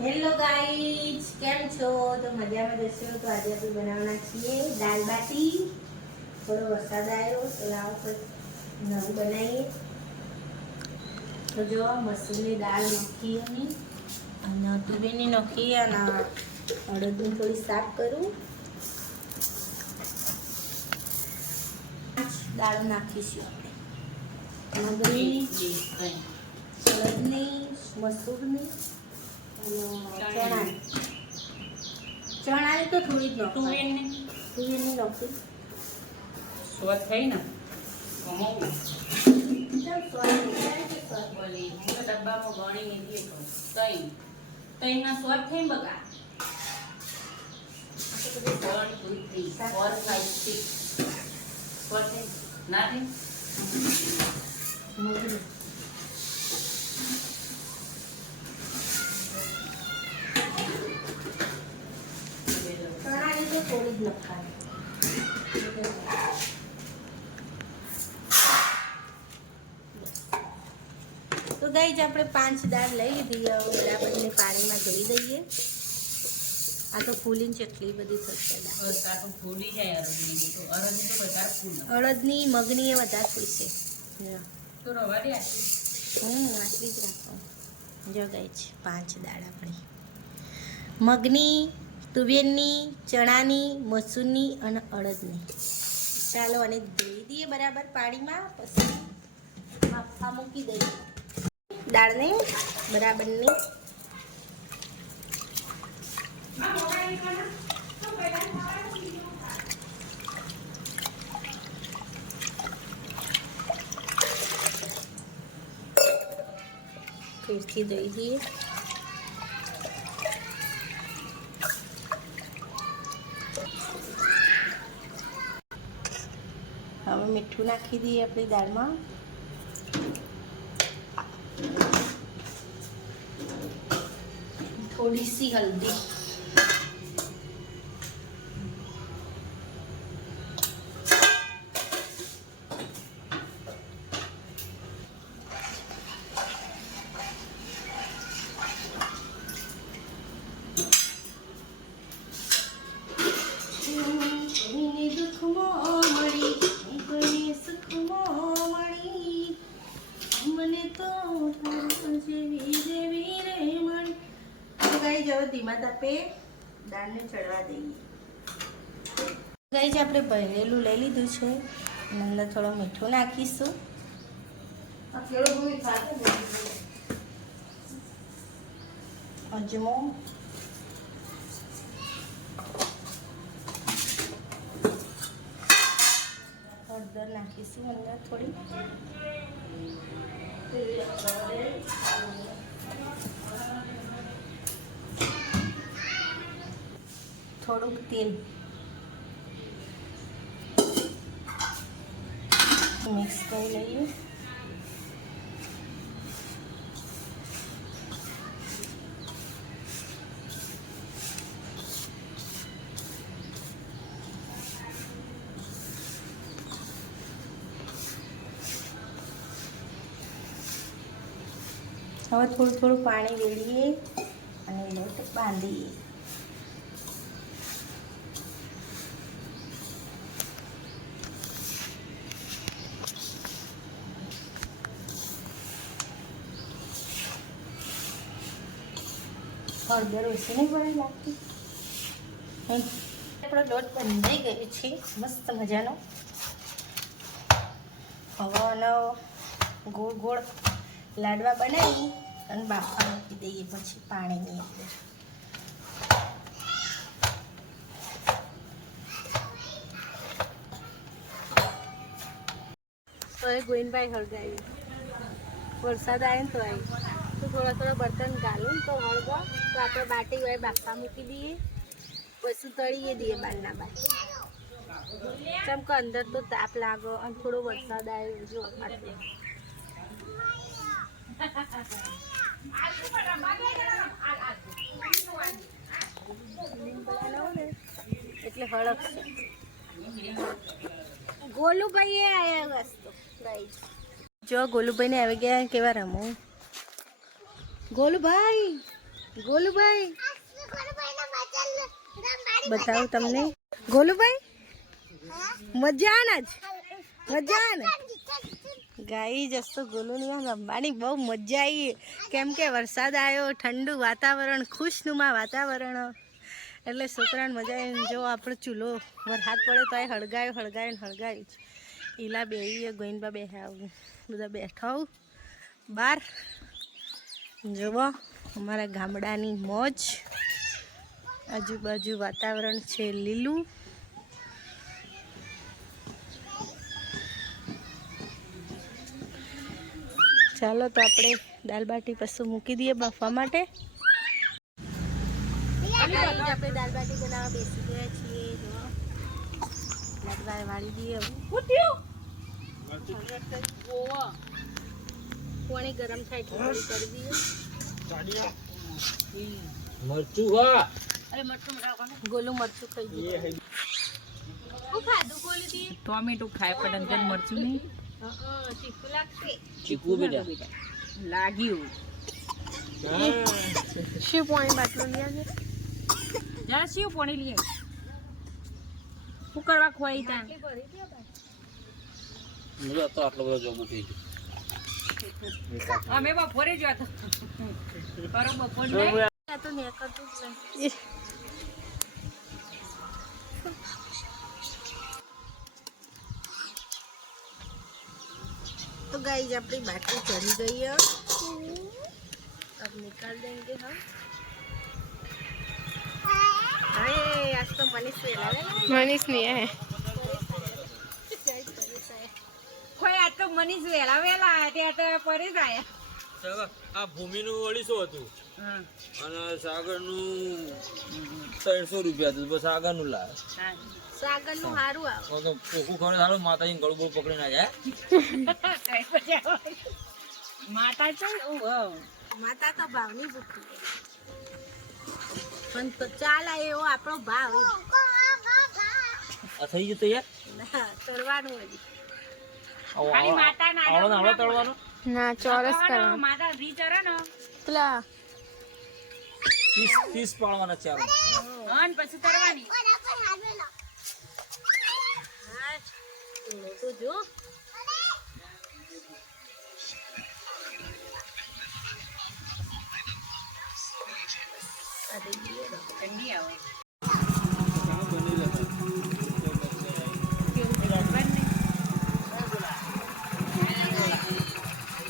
Hello guys, કેમ છો? તો મજામાં જશો. તો આજે આપણે બનાવવાના છીએ દાલ બાટી. થોડો વરસાદ આવ્યો તો લાવો પછી નવું બનાવીએ. તો જો મસૂરની દાળ નાખી અને તુવેરની નાખી અને અડદની થોડી સાફ કરું. દાળ નાખીશું આપણે મગની, અડદની, મસૂરની અને ચણાની તો થોડી જ તુવેરની નાખી. સ્વાદ થઈ ને ડબ્બામાં ગણી નથી તઈના સ્વાદ થઈ બગા ના થઈ ચણાની તો થોડી જ નખાય. તો ગાઈઝ આપણે 5 દાળ લઈ લીધી. હવે બરાબરને પાણીમાં ધોઈ દઈએ. આ તો ફૂલીને ચટલી બધી થશે. ફૂલી જાય અડદની તો વધારે ફૂલ અડદની મગની એ વધારે ફૂલશે. તો રવા દે આટલી જ રાખો. જો ગાઈઝ 5 દાળ આપણી મગની, તુવેરની, ચણાની, મસૂરની અને અડદની. ચાલો અને ધોઈ દઈએ બરાબર પાણીમાં. પછી બાફા મૂકી દઈએ દાળને બરાબરની. ફેરથી ધોઈ દઈએ. હવે મીઠું નાખી દઈએ આપણી દાળમાં. થોડી સી હલ્દી. ધીમા તાપે દાળને ચડવા દઈએ. ગાઈઝ આપણે ભરેલું લઈ લીધું છે. અંદર થોડું મીઠું નાખીશું. અજમો, હળદર નાખીશું અંદર થોડી. થોડુંક તેલ મિક્સ કરી લઈએ. હવે થોડું થોડું પાણી રેડીએ અને લોટ બાંધીએ. હળદર ઓછી નહીં પડે લાગતી. આપણો લોટ બંધાઈ ગયો છે મસ્ત મજાનો. હવે આનો ગોળ ગોળ લાડવા બનાવી અને બાફા મૂકી દઈએ પછી પાણીની અંદર. તો એ ગોવિંદભાઈ હળગાવી વરસાદ આવે ને તો આવી તો થોડા બર્તન ગાલું ને તો હળગો તો આપણે બાટી હોય બાફા મૂકી દઈએ. પછી તળીએ દઈએ બારના બાર. કેમ કે અંદર તો તાપ લાગો અને થોડો વરસાદ આવ્યો જો આટલે. એટલે હળગશે. ગોલુભાઈ આવ્યા વસ્તુ જો ગોલુભાઈ ને આવી ગયા. કેવા રમો ગોલુભાઈ? ગોલુભાઈ બતાવું તમને. ગોલુભાઈ મજા ને ગાઈ જસ્તો ગોલુની રમવાની બહુ મજા આવી, કેમ કે વરસાદ આવ્યો, ઠંડુ વાતાવરણ, ખુશનુમા વાતાવરણ, એટલે છોકરાને મજા આવી. જો આપણો ચૂલો વરસાદ પડે તો એ હળગાયું જ. ઈલા બેહીએ ગોઈનબા બેહ્યા બધા બેઠા હોઉં બહાર. જુઓ અમારા ગામડાની મોજ, આજુબાજુ વાતાવરણ છે લીલું. ચાલો તો આપણે દાલ બાટી પશુ મૂકી દઈએ બાફવા માટે. આપણે દાલ બાટી બનાવવા બેસી ગયા છીએ. લાડવા વાળી દઈએ. પાણી ગરમ થાય એટલે કરી દઈએ. મરચું હા અરે મરચું ગોલું મરચું ખાઈ ગયું. શું ખાધું ગોલું? ટોમેટો ખાય પણ અંદર મરચું નહીં. ચીકુ લાગશે. ચીકુ બેટા લાગ્યું. શું પાણી બાટલો લઈ છે? જા શિવ પાણી લઈએ. શું કરવા ખોઈ તા? મને તો આટલો બધો જમો થઈ ગયો. અમે બપોરે જ હતા. કરો બપોર આ તો નીકળતું જ નહીં. तो गाइस अपनी बैटरी चढ़ी गई है, अब निकाल देंगे हम. अरे आज तो मनीष वेला है. मनीष नहीं है. કોઈ આ તો મનીષ વેલા વેલા આયા ત્યાં તો પરે જ આયા. આ ભૂમિનું 250 હતું હા અને સાગરનું 300 રૂપિયા હતું. બસ સાગરનું લાવે. सागर नु हारू आव. તો પોકું ખવડે સારું માતાજી ગળું બળું પકડી ના જાય. માતા છે ને माता तो भावनी भूखी पण तो चाल एवो आपणो भाव આ થઈ જતો યાર. કરવાનું હજી. ખાલી માતા ના આવડો આવડો તળવાનો ना चौरस करवा. માતા રી ચરે ને पेला 30 પાડવાના ચાલો. અને પછી તરવાની. तो जो ઠંડી આવે.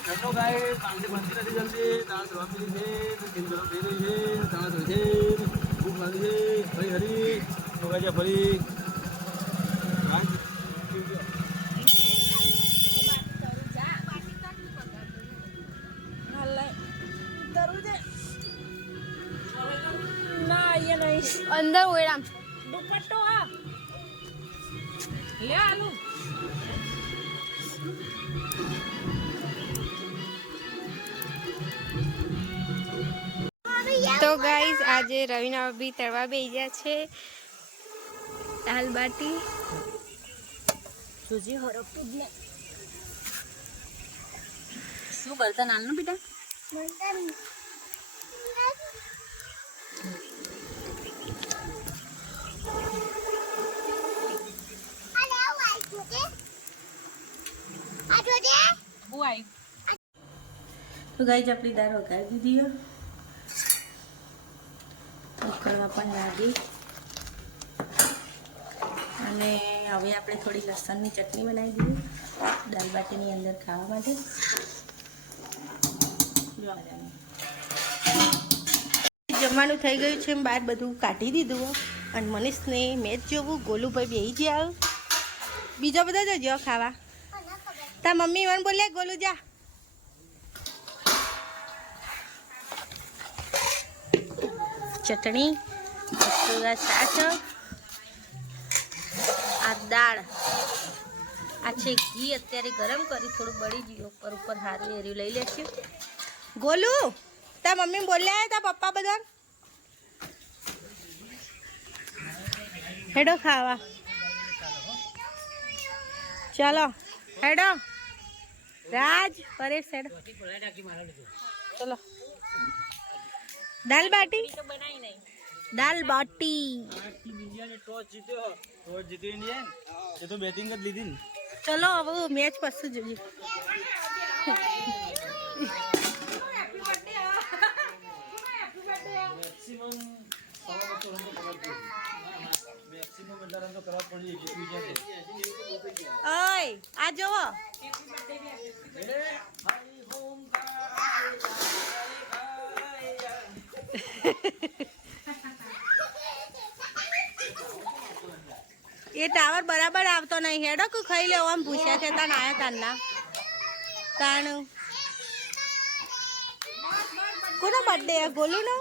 ઠંડો ગાય પાંચે બનતી નથી જલ્દી. દાળ ધોવાની છે, તેલ ગરમ થઈ રહી છે, દાળ ધોઈ છે, ભૂખ લાગી છે, ફરી હરી મગાજા ફરી ના અહીંયા નહીં. अंदर ओएराम દુપટ્ટો હા લે આલુ. तो गाइस आज रवीना भी तड़वा बेही गया छे दाल बाटी. तुझी हरकतूच नाही. શું કરતા નાનું બેટા? હું આવી. તો ગાઈસ આપણી દાળ વઘારી દીધી ઉકળવા પણ લાગી. અને હવે આપણે થોડી લસણની ચટણી બનાવી દઈએ દાળ બાટીની અંદર ખાવા માટે. જમવાનું થઈ ગયું છે, બહાર બધું કાઢી દીધું અને મનીષને મેચ જોવું. ગોલુભાઈ બેહી ગયા, બીજા બધા જજો ખાવા. તા મમ્મી મને બોલ્યા ગોલુ જા. ચટણી, છાશ, આ દાળ, આ છે ઘી અત્યારે ગરમ કરી થોડું બળી ગયું ઉપર ઉપર સારું એર્યું લઈ લેશું. ગોલુ તા મમ્મી બોલ્યા તા પપ્પા બધા હેડો ખાવા. ચાલો હેડો રાજ પરેશ હેડો. ચલો દાલ બાટી તો બનાવી નહીં. દાલ બાટી ઇન્ડિયાને ટોસ જીત્યો. ટોસ જીત્યો ઇન્ડિયા. એ તો બેટિંગ જ લીધી ને. ચલો હવે મેચ પછી જોઈએ. મેક્સિમમ એટલા રન તો કરવા પડી જાય. ઓય આ જોવો એ ટાવર બરાબર આવતો નહીં. હેડો કે ખાઈ લેવો આમ પૂછ્યા છે તાન આયા તાનના તાણ કોનો બર્થડે હે ગોલુનો?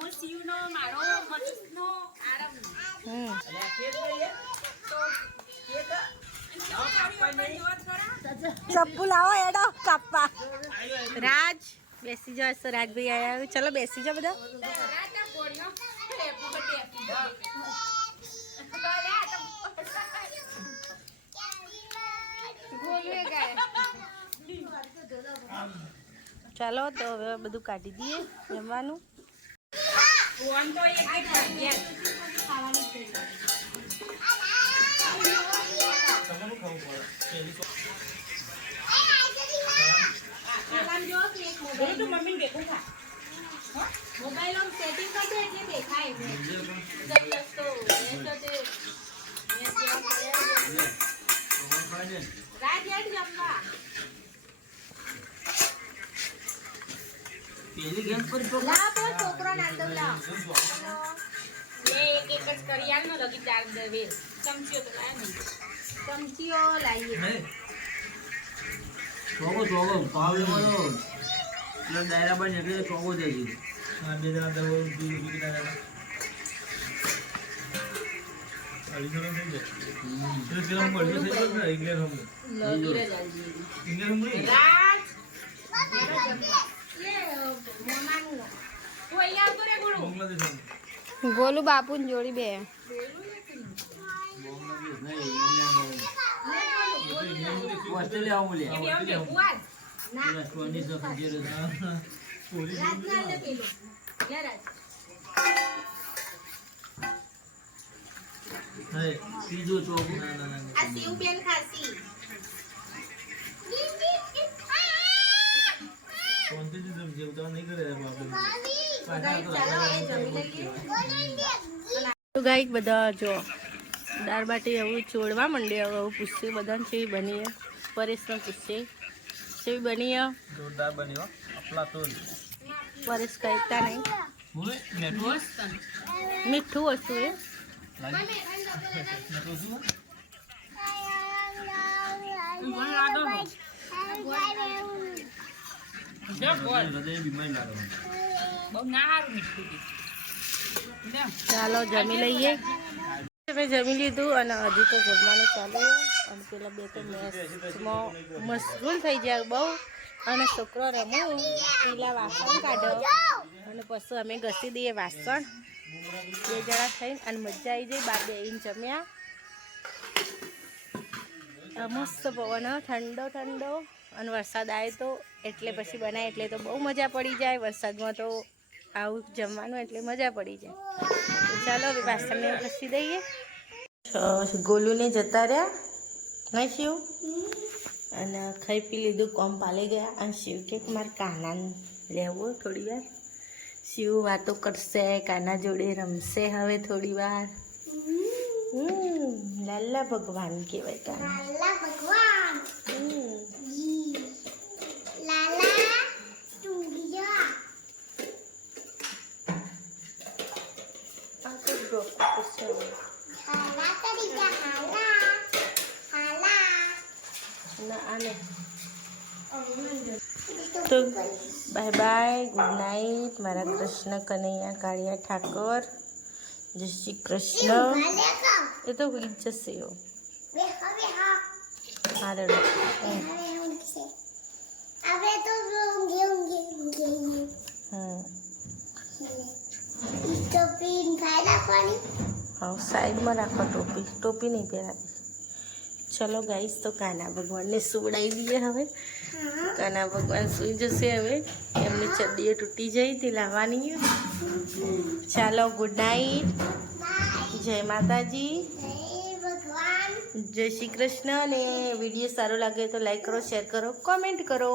હું શિવનો, મારો, મનીષનો, આરવનો. હમ ચપ્પુ લાવો હેડો કાપવા. રાજ બેસી જાઓ. તો રાજભાઈ આયા. ચલો બેસી જાઓ બધા. ચાલો તો હવે બધું કાઢી દઈએ જમવાનું. ફોન તો એક જ ભાગ્યા. બોલ તું મમ્મીને ભેગું ખા. મોબાઈલ સેટિંગ કરી દે એટલે દેખાય. રાજ હેડ જમવા. પેલી ગેમ પર તો લા પેલો છોકરો નાંદો લા. એક જ કરી આલ ને લગી ચાર દે. ચમચીઓ તો લાયા નહીં. ચમચીઓ લાવીએ. ચોગો પાવ લેવાનો. એટલે ડાયરા બન એટલે ચોગો દે છે. આ બે જણા તો બીજી ડાયરા. અલી જણા થઈ જાય. એટલે કેમ પડી થઈ ગયો ને ઇંગ્લેન્ડ હોમ. લગી જાજી. ઇંગ્લેન્ડ હોમ નહીં. રાજ એ મોમાનું તું અહીંયા આવતો રે ગુરુ. બાંગ્લાદેશ હોમ. ગોલુ બાપુ ને જોડી બે. બાંગ્લાદેશ નહીં ઇંગ્લેન્ડ હોમ. ઓસ્ટ્રેલિયા હોમ લે. એમ ભેગું આલ. ના પૂરા 20 વખત જે પૂરી રાજ ના લે પેલો. લે રાજ. હે બીજો ચોગો ના આ શિવબેન ખાસી. કોન્ટેન્ટ જેવતા નહીં કરે બાપરે. ચાલો એ જમી લઈએ. તો ગાઈક બધા જો દાળ બાટી એવું ચોડવા માંડે. હવે પૂછશે બધાને કેવી બની. પરેશને પૂછશે કેવી બની. જોરદાર બન્યો અફલાતુન. પરેશ કહેતા નહીં. બોલે નેટવર્ક મીઠું વસ્તુ એ લાગી તો શું મને લાગો હો. જો બોલ. હૃદય બીમારી લાગે. બહુ ના હારું મીઠું છે. લે. ચાલો જમી લઈએ. અમે જમી લીધું અને હજી તો જમવાનું ચાલુ. અને પેલા બે તો મેચમાં મશગુલ થઈ જાય બહુ. અને છોકરો રમું પેલા વાસણ કાઢો અને પછી અમે ઘસી દઈએ વાસણ. બે જણા થઈને અને મજા આવી જાય. બાર બેહીને જમ્યા. મસ્ત પવન ઠંડો ઠંડો અને વરસાદ આવે તો એટલે પછી બનાય એટલે તો બહુ મજા પડી જાય. વરસાદમાં તો આવું જમવાનું એટલે મજા પડી જાય. તો ચાલો હવે વાસણને ઘસી દઈએ. ગોલુને જતા રહ્યા નહીં શિવ. અને ખાઈ પી લીધું કોમ પાલે ગયા. અને શિવ કે મારે કાનાને લેવું થોડી વાર. શિવ વાતો કરશે કાના જોડે રમશે હવે થોડી વાર. લાલા ભગવાન કહેવાય કાના. લાલા ભગવાન. લાલા ચૂડિયા. આ તો ડોકું છે. હાલા તરીકા હાલા. હાલા. ના આને તો બાય બાય ગુડ નાઇટ મારા કૃષ્ણ કનૈયા કાળિયા ઠાકોર. જય શ્રી કૃષ્ણ. એ તો હોઈ જ જશે એવો. હા રેડો. હા સાઈડમાં રાખો ટોપી. ટોપી નહીં પહેરાવી. ચલો ગાઈસ તો કાના ભગવાનને સુવડાવી દઈએ હવે. કાના ભગવાન સૂઈ જશે હવે. એમને એમની ચડ્ડીઓ તૂટી જઈ તે લાવવાની. ચાલો ગુડ નાઇટ, જય માતાજી, જય શ્રી કૃષ્ણ. અને વિડીયો સારો લાગે તો લાઈક કરો, શેર કરો, કોમેન્ટ કરો.